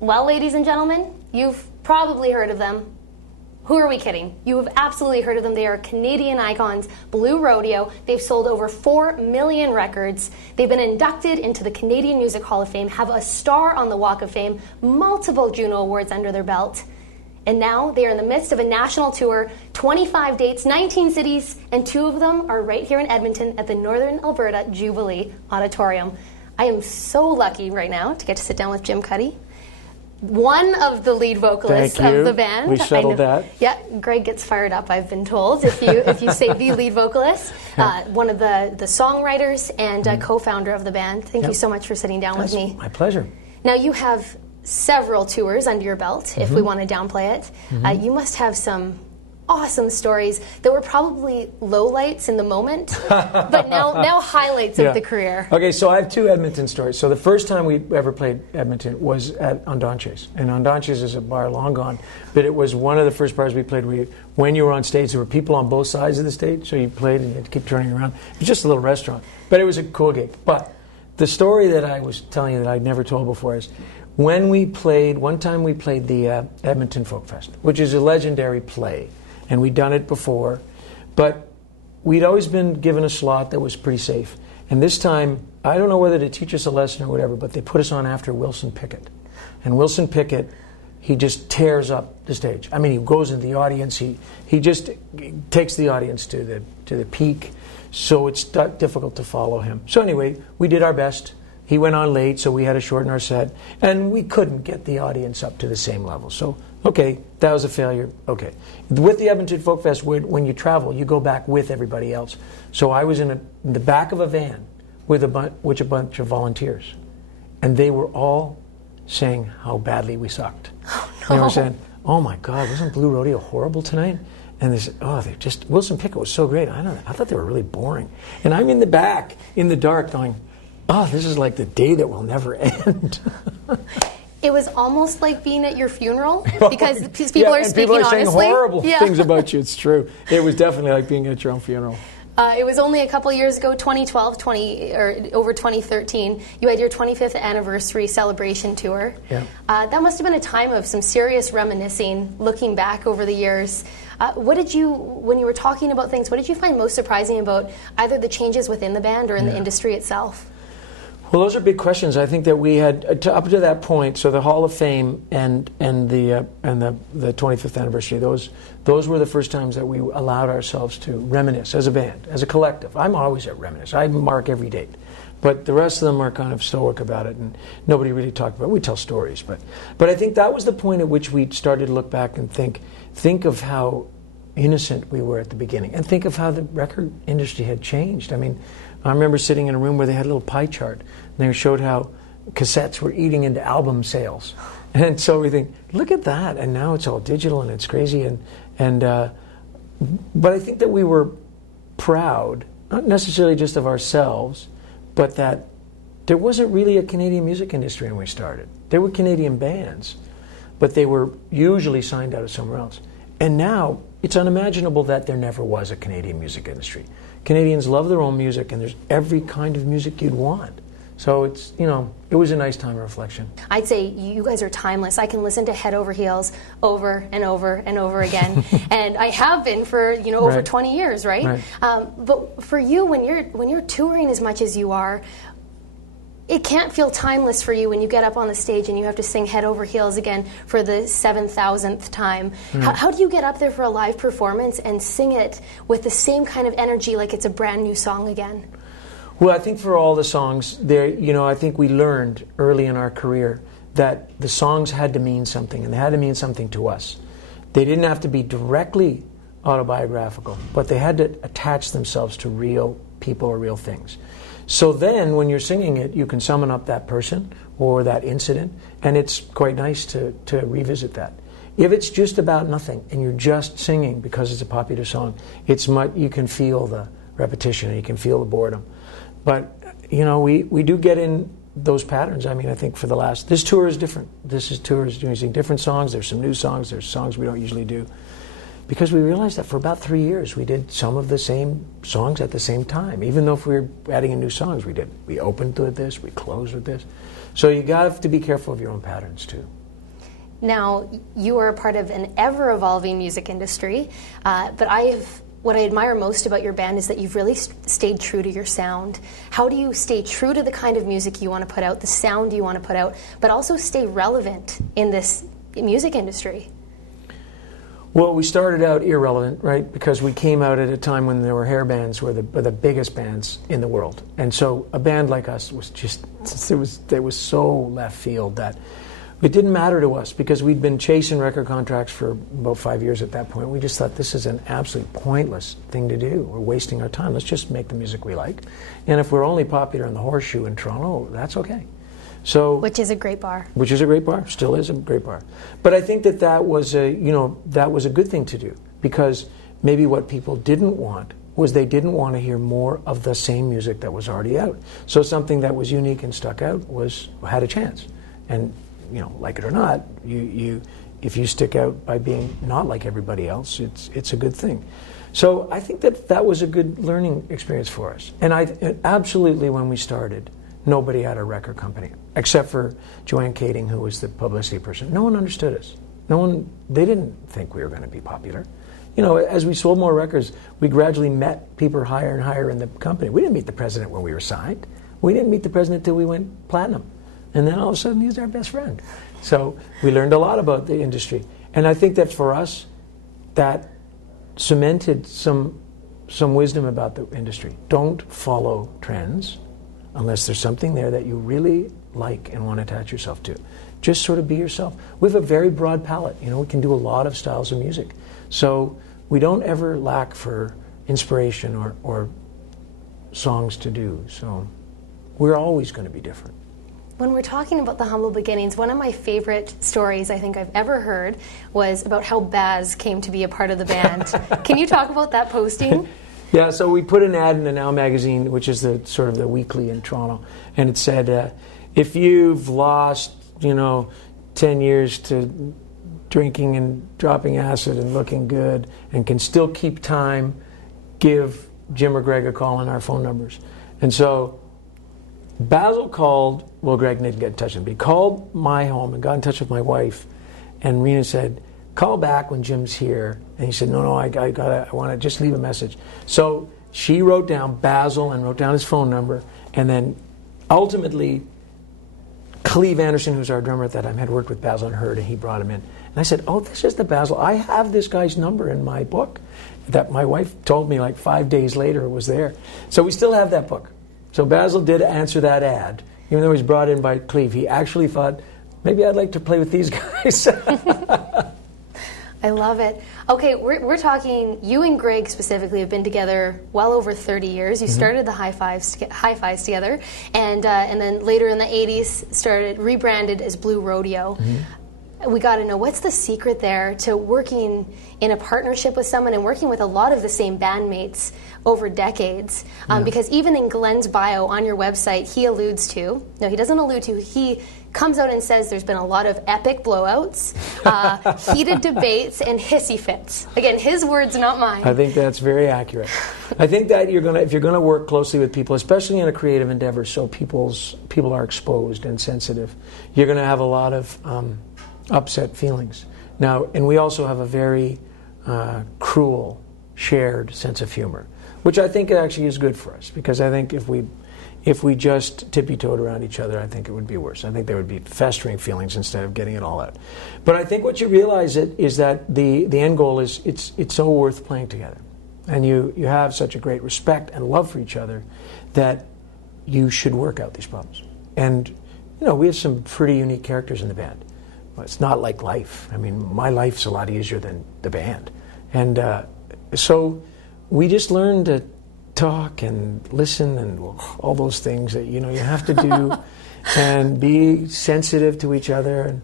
Well, ladies and gentlemen, you've probably heard of them. Who are we kidding? You have absolutely heard of them. They are Canadian icons, Blue Rodeo. They've sold over 4 million records. They've been inducted into the Canadian Music Hall of Fame, have a star on the Walk of Fame, multiple Juno Awards under their belt. And now they are in the midst of a national tour, 25 dates, 19 cities, and 2 of them are right here in Edmonton at the Northern Alberta Jubilee Auditorium. I am so lucky right now to get to sit down with Jim Cuddy, one of the lead vocalists of the band. We settled that. Yeah, Greg gets fired up, I've been told, if you say the lead vocalist, one of the songwriters and co-founder of the band. Thank you so much for sitting down with me. My pleasure. Now, you have several tours under your belt, if we want to downplay it. You must have some awesome stories that were probably lowlights in the moment, but now highlights of the career. Okay, so I have 2 Edmonton stories. So the first time we ever played Edmonton was at Ondanches. And Ondanches is a bar long gone, but it was one of the first bars we played where when you were on stage, there were people on both sides of the stage, so you played and you had to keep turning around. It was just a little restaurant, but it was a cool gig. But the story that I was telling you that I'd never told before is when one time we played the Edmonton Folk Fest, which is a legendary play. And we'd done it before, but we'd always been given a slot that was pretty safe. And this time, I don't know whether to teach us a lesson or whatever, but they put us on after Wilson Pickett. And Wilson Pickett, he just tears up the stage. I mean, he goes into the audience, he just takes the audience to the peak, so it's difficult to follow him. So anyway, we did our best. He went on late, so we had to shorten our set, and we couldn't get the audience up to the same level. So, okay, that was a failure. Okay. With the Edmonton Folk Fest, when you travel, you go back with everybody else. So I was in the back of a van with a bunch of volunteers, and they were all saying how badly we sucked. Oh, no. And they were saying, "Oh my God, wasn't Blue Rodeo horrible tonight?" And they said, "Oh, Wilson Pickett was so great. I thought they were really boring." And I'm in the back, in the dark, going, "Oh, this is like the day that will never end." It was almost like being at your funeral, because people are speaking people are saying honestly. Horrible things about you. It's true. It was definitely like being at your own funeral. It was only a couple years ago, 2012, over 2013. You had your 25th anniversary celebration tour. Yeah. That must have been a time of some serious reminiscing, looking back over the years. When you were talking about things, what did you find most surprising about either the changes within the band or in the industry itself? Well, those are big questions. I think that we had up to that point. So the Hall of Fame and the 25th anniversary. Those were the first times that we allowed ourselves to reminisce as a band, as a collective. I'm always at reminisce. I mark every date, but the rest of them are kind of stoic about it, and nobody really talked about it. We tell stories, but I think that was the point at which we started to look back and think of how innocent we were at the beginning, and think of how the record industry had changed. I mean, I remember sitting in a room where they had a little pie chart, and they showed how cassettes were eating into album sales. And so we think, look at that, and now it's all digital and it's crazy. But I think that we were proud, not necessarily just of ourselves, but that there wasn't really a Canadian music industry when we started. There were Canadian bands, but they were usually signed out of somewhere else. And now it's unimaginable that there never was a Canadian music industry. Canadians love their own music, and there's every kind of music you'd want. So it's, it was a nice time of reflection. I'd say you guys are timeless. I can listen to Head Over Heels over and over and over again, and I have been for over 20 years, right? But for you, when you're touring as much as you are, it can't feel timeless for you when you get up on the stage and you have to sing Head Over Heels again for the 7,000th time. How do you get up there for a live performance and sing it with the same kind of energy like it's a brand new song again? Well, I think for all the songs, I think we learned early in our career that the songs had to mean something, and they had to mean something to us. They didn't have to be directly autobiographical, but they had to attach themselves to real people or real things. So then, when you're singing it, you can summon up that person or that incident, and it's quite nice to revisit that. If it's just about nothing, and you're just singing because it's a popular song, you can feel the repetition, and you can feel the boredom. But, we do get in those patterns. I mean, I think this tour is different. Tour is doing different songs. There's some new songs. There's songs we don't usually do. Because we realized that for about 3 years, we did some of the same songs at the same time. Even though if we were adding in new songs, we opened with this, we closed with this. So you got to be careful of your own patterns, too. Now, you are a part of an ever-evolving music industry, but what I admire most about your band is that you've really stayed true to your sound. How do you stay true to the kind of music you want to put out, the sound you want to put out, but also stay relevant in this music industry? Well, we started out irrelevant, right? Because we came out at a time when there were hair bands were the biggest bands in the world. And so a band like us was just, it was so left field that it didn't matter to us because we'd been chasing record contracts for about 5 years at that point. We just thought this is an absolutely pointless thing to do. We're wasting our time. Let's just make the music we like. And if we're only popular in the Horseshoe in Toronto, that's okay. So, which is a great bar. Which is a great bar. Still is a great bar. But I think that was a good thing to do because maybe what people didn't want was they didn't want to hear more of the same music that was already out. So something that was unique and stuck out had a chance. And like it or not, if you stick out by being not like everybody else, it's a good thing. So I think that was a good learning experience for us. And absolutely, when we started, nobody had a record company except for Joanne Kading, who was the publicity person. No one understood us. They didn't think we were going to be popular. As we sold more records, we gradually met people higher and higher in the company. We didn't meet the president when we were signed. We didn't meet the president until we went platinum. And then all of a sudden, he's our best friend. So we learned a lot about the industry. And I think that for us, that cemented some wisdom about the industry. Don't follow trends unless there's something there that you really like and want to attach yourself to. Just sort of be yourself. We have a very broad palette. We can do a lot of styles of music. So we don't ever lack for inspiration or songs to do. So we're always going to be different. When we're talking about the humble beginnings, one of my favorite stories I think I've ever heard was about how Baz came to be a part of the band. Can you talk about that posting? Yeah, so we put an ad in the Now magazine, which is the sort of the weekly in Toronto, and it said, if you've lost, 10 years to drinking and dropping acid and looking good and can still keep time, give Jim or Greg a call on our phone numbers. And so Basil called, well, Greg didn't get in touch with him, but he called my home and got in touch with my wife, and Rena said, call back when Jim's here. And he said, no, I want to just leave a message. So she wrote down Basil and wrote down his phone number, and then ultimately Cleve Anderson, who's our drummer at that time, had worked with Basil and Heard, and he brought him in. And I said, oh, this is the Basil. I have this guy's number in my book that my wife told me like 5 days later it was there. So we still have that book. So Basil did answer that ad, even though he was brought in by Cleve. He actually thought, maybe I'd like to play with these guys. I love it. Okay, we're talking, you and Greg specifically have been together well over 30 years. You started the High Fives together, and then later in the 80s rebranded as Blue Rodeo. We got to know, what's the secret there to working in a partnership with someone and working with a lot of the same bandmates over decades? Because even in Glenn's bio on your website, he comes out and says there's been a lot of epic blowouts, heated debates, and hissy fits. Again, his words, not mine. I think that's very accurate. I think that if you're gonna work closely with people, especially in a creative endeavor, so people are exposed and sensitive, you're gonna have a lot of upset feelings. Now, and we also have a very cruel, shared sense of humor, which I think actually is good for us, because I think if we just tippy-toed around each other, I think it would be worse. I think there would be festering feelings instead of getting it all out. But I think what you realize is that the end goal is it's so worth playing together. And you have such a great respect and love for each other that you should work out these problems. And, we have some pretty unique characters in the band. It's not like life. I mean, my life's a lot easier than the band. And so we just learned to talk and listen and all those things that, you have to do and be sensitive to each other. And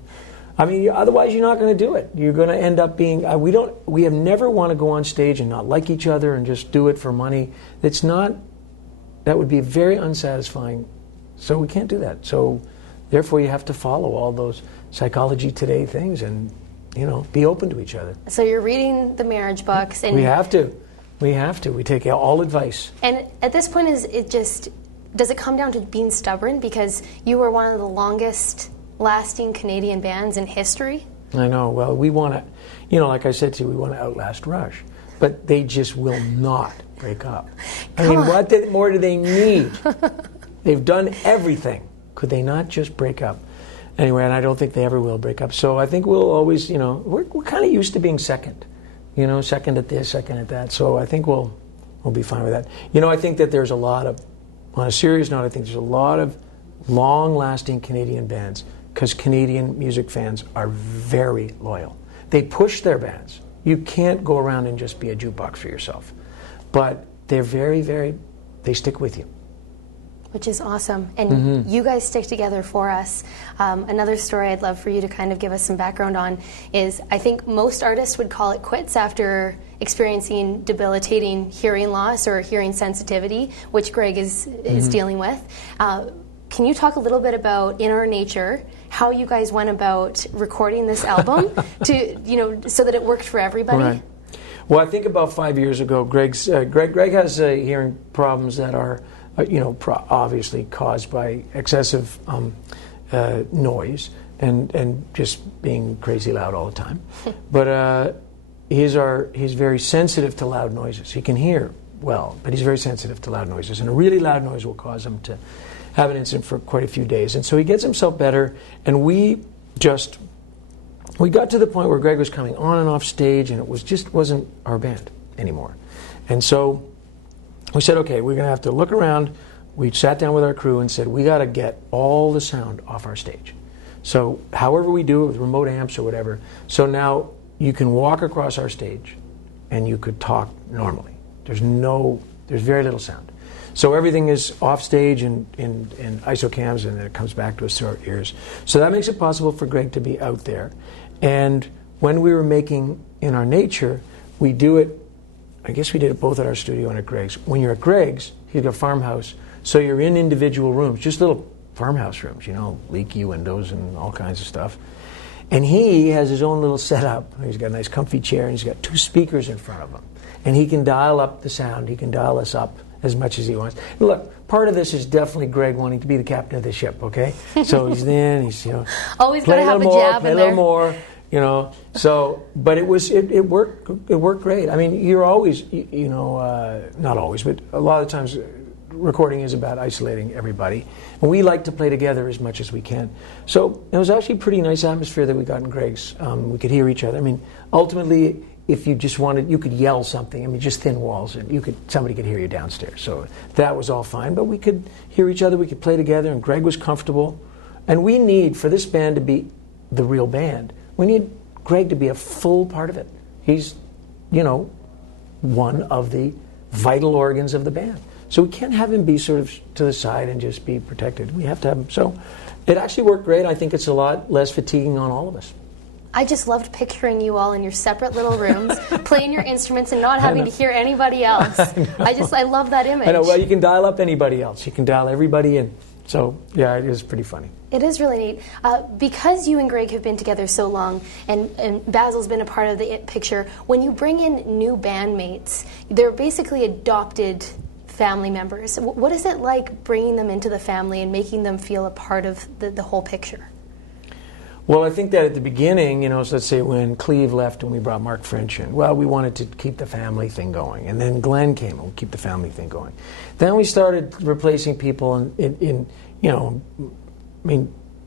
I mean, otherwise you're not going to do it. You're going to end up being, we have never want to go on stage and not like each other and just do it for money. That would be very unsatisfying. So we can't do that. So therefore you have to follow all those Psychology Today things and, be open to each other. So you're reading the marriage books. And We have to. We take all advice. And at this point, does it come down to being stubborn? Because you were one of the longest lasting Canadian bands in history? I know. Well, we want to, like I said to you, we want to outlast Rush. But they just will not break up. What more do they need? They've done everything. Could they not just break up? Anyway, and I don't think they ever will break up. So I think we'll always, we're kind of used to being second. Second at this, second at that. So I think we'll be fine with that. I think that there's a lot of, on a serious note, I think there's a lot of long-lasting Canadian bands because Canadian music fans are very loyal. They push their bands. You can't go around and just be a jukebox for yourself. But they're very, they stick with you. Which is awesome. And you guys stick together for us. Another story I'd love for you to kind of give us some background on is I think most artists would call it quits after experiencing debilitating hearing loss or hearing sensitivity, which Greg is dealing with. Can you talk a little bit about In Our Nature, how you guys went about recording this album to, so that it worked for everybody? Right. Well, I think about 5 years ago, Greg has hearing problems that are, obviously caused by excessive noise and just being crazy loud all the time. But he's very sensitive to loud noises. He can hear well, but he's very sensitive to loud noises, and a really loud noise will cause him to have an incident for quite a few days. And so he gets himself better, and we got to the point where Greg was coming on and off stage, and it wasn't our band anymore. And so we said, okay, we're going to have to look around. We sat down with our crew and said, we got to get all the sound off our stage. So however we do it with remote amps or whatever, so now you can walk across our stage and you could talk normally. There's very little sound. So everything is off stage in isocams, and then it comes back to us through our ears. So that makes it possible for Greg to be out there. And when we were making In Our Nature, we do it, I guess we did it both at our studio and at Greg's. When you're at Greg's, he's got a farmhouse, so you're in individual rooms, just little farmhouse rooms, leaky windows and all kinds of stuff. And he has his own little setup. He's got a nice comfy chair, and he's got 2 speakers in front of him. And he can dial up the sound, he can dial us up as much as he wants. And look, part of this is definitely Greg wanting to be the captain of the ship, okay? So he's then, he's, always got to have a jab play in a there. little more, So, but it worked great. I mean, you're always, not always, but a lot of times recording is about isolating everybody. And we like to play together as much as we can. So it was actually a pretty nice atmosphere that we got in Greg's. We could hear each other. I mean, ultimately, if you just wanted, you could yell something. I mean, just thin walls, and somebody could hear you downstairs. So that was all fine. But we could hear each other. We could play together, and Greg was comfortable. And we need, for this band to be the real band, we need Greg to be a full part of it. He's, one of the vital organs of the band. So we can't have him be sort of to the side and just be protected. We have to have him. So it actually worked great. I think it's a lot less fatiguing on all of us. I just loved picturing you all in your separate little rooms, playing your instruments and not having to hear anybody else. I love that image. I know. Well, you can dial up anybody else. You can dial everybody in. So, yeah, it is pretty funny. It is really neat. Because you and Greg have been together so long, and Basil's been a part of the picture, when you bring in new bandmates, they're basically adopted family members. What is it like bringing them into the family and making them feel a part of the whole picture? Well, I think that at the beginning, so let's say when Cleve left and we brought Mark French in, well, we wanted to keep the family thing going. And then Glenn came and we keep the family thing going. Then we started replacing people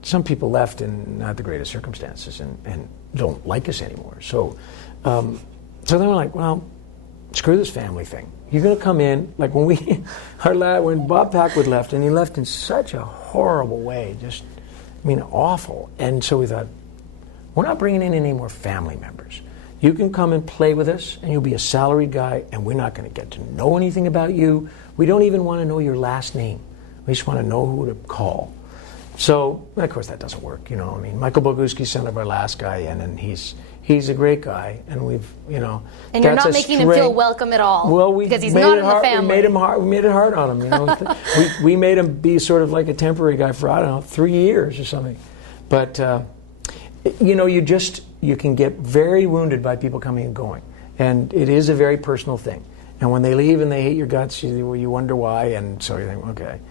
some people left in not the greatest circumstances and don't like us anymore. So then we're like, well, screw this family thing. You're going to come in, like when Bob Packwood left, and he left in such a horrible way, awful. And so we thought, we're not bringing in any more family members. You can come and play with us, and you'll be a salaried guy, and we're not going to get to know anything about you. We don't even want to know your last name. We just want to know who to call. So, of course, that doesn't work. Michael Boguski sent our last guy in, and he's a great guy, and we've, And you're not making him feel welcome at all. Well, because he's not in the family. We made it hard on him. we made him be sort of like a temporary guy for 3 years or something. But you can get very wounded by people coming and going, and it is a very personal thing. And when they leave and they hate your guts, you wonder why, and so you think, okay.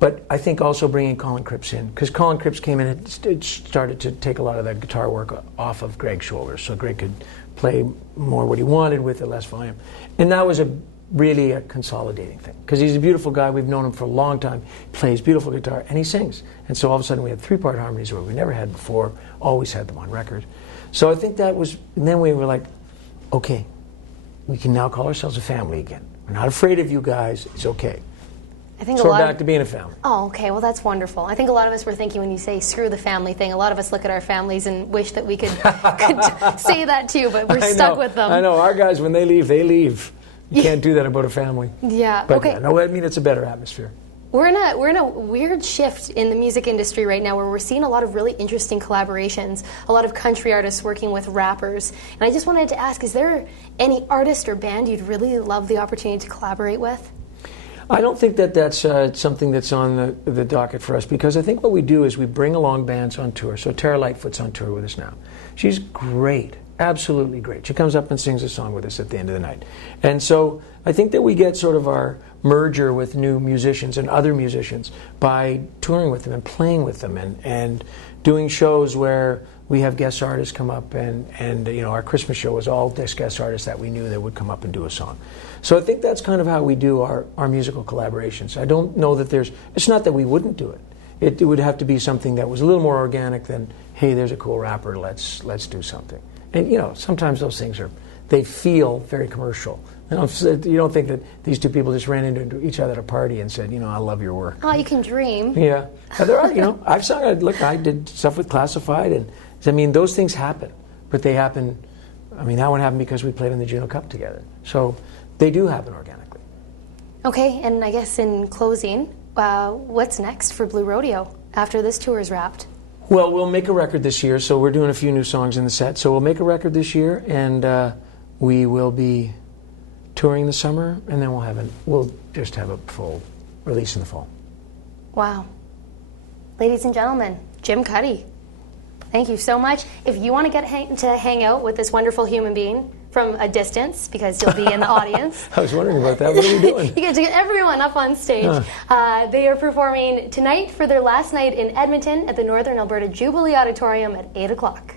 But I think also bringing Colin Cripps in, because Colin Cripps came in and it started to take a lot of that guitar work off of Greg's shoulders, so Greg could play more what he wanted with less volume. And that was really a consolidating thing, because he's a beautiful guy. We've known him for a long time. He plays beautiful guitar, and he sings. And so all of a sudden we had 3-part harmonies where we never had before, always had them on record. So I think that was, and then we were like, okay, we can now call ourselves a family again. We're not afraid of you guys, it's okay. I think so we're back to being a family. Oh, okay. Well, that's wonderful. I think a lot of us were thinking when you say screw the family thing, a lot of us look at our families and wish that we could say that too, but we're stuck with them. I know. Our guys, when they leave, they leave. You can't do that about a family. Yeah. But okay. Yeah, no, I mean, it's a better atmosphere. We're in a weird shift in the music industry right now where we're seeing a lot of really interesting collaborations, a lot of country artists working with rappers. And I just wanted to ask, is there any artist or band you'd really love the opportunity to collaborate with? I don't think that that's something that's on the docket for us, because I think what we do is we bring along bands on tour. So Tara Lightfoot's on tour with us now. She's great, absolutely great. She comes up and sings a song with us at the end of the night. And so I think that we get sort of our merger with new musicians and other musicians by touring with them and playing with them and doing shows where we have guest artists come up, and you know, our Christmas show was all guest artists that we knew that would come up and do a song. So I think that's kind of how we do our musical collaborations. I don't know that it's not that we wouldn't do it. It would have to be something that was a little more organic than, hey, there's a cool rapper, let's do something. And you know, sometimes those things they feel very commercial. You don't think that these two people just ran into each other at a party and said, you know, I love your work. Oh, you can dream. Yeah. There are, you know, I've sung, look, I did stuff with Classified, and I mean, those things happen, but they happen, I mean, that one happened because we played in the Juno Cup together. So they do happen organically. Okay, and I guess in closing, what's next for Blue Rodeo after this tour is wrapped? Well, we'll make a record this year, so we're doing a few new songs in the set. So we'll make a record this year, and we will be touring the summer, and then we'll just have a full release in the fall. Wow. Ladies and gentlemen, Jim Cuddy, thank you so much. If you want to hang out with this wonderful human being from a distance, because you'll be in the audience. I was wondering about that. What are we doing? You get to get everyone up on stage. They are performing tonight for their last night in Edmonton at the Northern Alberta Jubilee Auditorium at 8 o'clock.